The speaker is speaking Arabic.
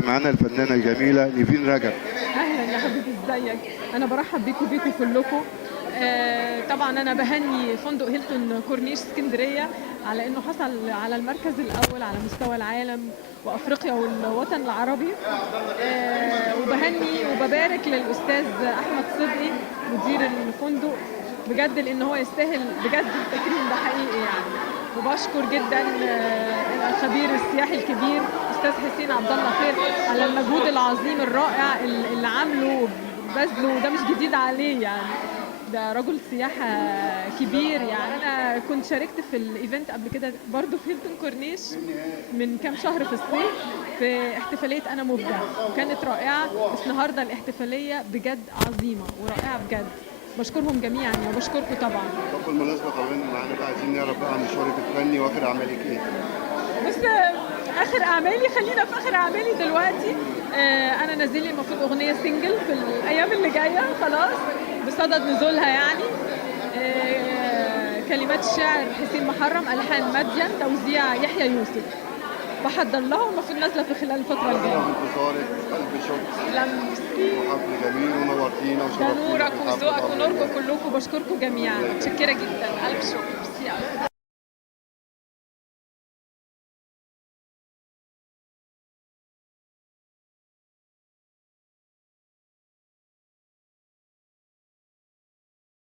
قوي معانا الفنانه الجميله نيفين رجب. اهلا يا حبيبي، ازيك؟ انا برحب بيكم كلكم. طبعا انا بهني فندق هيلتون كورنيش اسكندريه على انه حصل على المركز الاول على مستوى العالم وافريقيا والوطن العربي. وبهني وببارك للاستاذ احمد صدقي مدير الفندق بجد، لان هو يستاهل بجد التكريم ده حقيقي يعني. وبشكر جدا الخبير السياحي الكبير استاذ حسين عبد الله خير على المجهود العظيم الرائع اللي عامله بذله، وده مش جديد عليه يعني، ده رجل سياحه كبير يعني. انا كنت شاركت في الايفنت قبل كده برضو في هيلتون كورنيش من كام شهر في الصيف في احتفاليه انا مبدع، وكانت رائعه. بس النهارده الاحتفاليه بجد عظيمه ورائعه بجد. بشكرهم جميعا وبشكركم طبعا. طب بالمناسبه طولنا معانا بقى، عايزين نعرف بقى عن مشوارك الفني واخر اعمالك ايه؟ بس اخر اعمالي، خلينا في اخر اعمالي دلوقتي. انا نازل لي المفروض اغنيه سنجل في الايام اللي جايه خلاص بصدد نزولها يعني. كلمات الشاعر حسين محرم، الحان مدين، توزيع يحيى يوسف. بحضر لها والمفروض نازله في خلال الفتره الجايه. انتصارك قلب شكر لمسي وحفل جميل ونورتينا ده وشرفتينا نورك وذوقك ونوركم كلكم. بشكركم جميعا، متشكره جدا، الف شكر.